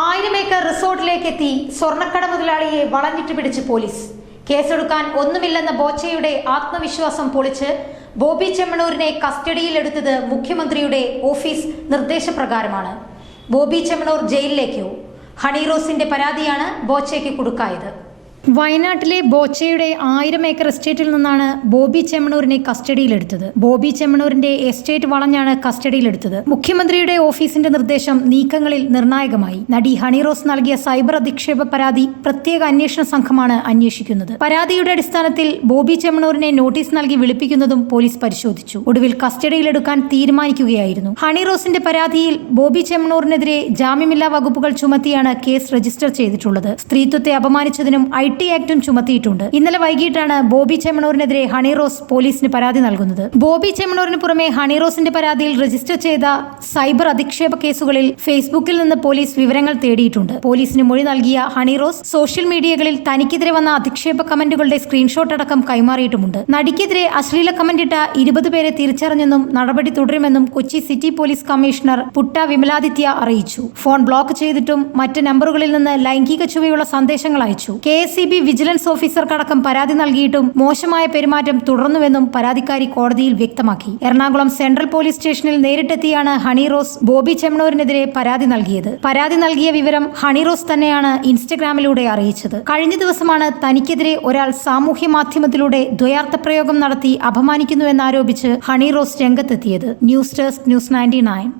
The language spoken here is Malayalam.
ആയിരം ഏക്കർ റിസോർട്ടിലേക്ക് എത്തി സ്വർണക്കട മുതലാളിയെ വളഞ്ഞിട്ട് പിടിച്ച് പോലീസ്. കേസെടുക്കാൻ ഒന്നുമില്ലെന്ന ബോച്ചയുടെ ആത്മവിശ്വാസം പൊളിച്ച് ബോബി ചെമ്മണൂരിനെ കസ്റ്റഡിയിലെടുത്തത് മുഖ്യമന്ത്രിയുടെ ഓഫീസ് നിർദ്ദേശപ്രകാരമാണ്. ബോബി ചെമ്മണൂർ ജയിലിലേക്കോ? ഹണിറോസിന്റെ പരാതിയാണ് ബോച്ചയ്ക്ക് കുടുക്കായത്. വയനാട്ടിലെ ബോച്ചയുടെ ആയിരം ഏക്കർ എസ്റ്റേറ്റിൽ നിന്നാണ് ബോബി ചെമ്മണൂരിനെ കസ്റ്റഡിയിലെടുത്തത്. ബോബി ചെമ്മണൂരിന്റെ എസ്റ്റേറ്റ് വളഞ്ഞാണ് കസ്റ്റഡിയിലെടുത്തത്. മുഖ്യമന്ത്രിയുടെ ഓഫീസിന്റെ നിർദ്ദേശം നീക്കങ്ങളിൽ നിർണായകമായി. നടി ഹണിറോസ് നൽകിയ സൈബർ അധിക്ഷേപ പരാതി പ്രത്യേക അന്വേഷണ സംഘമാണ് അന്വേഷിക്കുന്നത്. പരാതിയുടെ അടിസ്ഥാനത്തിൽ ബോബി ചെമ്മണൂരിനെ നോട്ടീസ് നൽകി വിളിപ്പിക്കുന്നതും പോലീസ് പരിശോധിച്ചു. ഒടുവിൽ കസ്റ്റഡിയിലെടുക്കാൻ തീരുമാനിക്കുകയായിരുന്നു. ഹണിറോസിന്റെ പരാതിയിൽ ബോബി ചെമ്മണൂരിനെതിരെ ജാമ്യമില്ലാ വകുപ്പുകൾ ചുമത്തിയാണ് കേസ് രജിസ്റ്റർ ചെയ്തിട്ടുള്ളത്. സ്ത്രീത്വത്തെ അപമാനിച്ചതിനും ഐ ടി ആക്ടും ചുമത്തിയിട്ടുണ്ട്. ഇന്നലെ വൈകിട്ടാണ് ബോബി ചെമ്മണൂരിനെതിരെ ഹണി റോസ് പോലീസിന് പരാതി നൽകുന്നത്. ബോബി ചെമ്മണൂരിന് പുറമെ ഹണി റോസിന്റെ പരാതിയിൽ രജിസ്റ്റർ ചെയ്ത സൈബർ അധിക്ഷേപ കേസുകളിൽ ഫേസ്ബുക്കിൽ നിന്ന് പോലീസ് വിവരങ്ങൾ തേടിയിട്ടുണ്ട്. പോലീസിന് മൊഴി നൽകിയ ഹണി റോസ് സോഷ്യൽ മീഡിയകളിൽ തനിക്കെതിരെ വന്ന അധിക്ഷേപ കമന്റുകളുടെ സ്ക്രീൻഷോട്ട് അടക്കം കൈമാറിയിട്ടുമുണ്ട്. നടിക്കെതിരെ അശ്ലീല കമന്റിട്ട ഇരുപത് പേരെ തിരിച്ചറിഞ്ഞെന്നും നടപടി തുടരുമെന്നും Kochi city police commissioner Putta Vimaladitya അറിയിച്ചു. ഫോൺ ബ്ലോക്ക് ചെയ്തിട്ടും മറ്റ് നമ്പറുകളിൽ നിന്ന് ലൈംഗിക ചുവയുള്ള സന്ദേശങ്ങൾ അയച്ചു. K S C B vigilance ഓഫീസർക്കടക്കം പരാതി നൽകിയിട്ടും മോശമായ പെരുമാറ്റം തുടർന്നുവെന്നും പരാതിക്കാരി കോടതിയിൽ വ്യക്തമാക്കി. എറണാകുളം സെൻട്രൽ പോലീസ് സ്റ്റേഷനിൽ നേരിട്ടെത്തിയാണ് ഹണി റോസ് ബോബി ചെമ്മണൂരിനെതിരെ പരാതി നൽകിയത്. പരാതി നൽകിയ വിവരം ഹണി റോസ് തന്നെയാണ് ഇൻസ്റ്റഗ്രാമിലൂടെ അറിയിച്ചത്. കഴിഞ്ഞ ദിവസമാണ് തനിക്കെതിരെ ഒരാൾ സാമൂഹ്യ മാധ്യമത്തിലൂടെ ദ്വയാർത്ഥ പ്രയോഗം നടത്തി അപമാനിക്കുന്നുവെന്നാരോപിച്ച് ഹണി റോസ് രംഗത്തെത്തിയത്. News desk news ninety nine.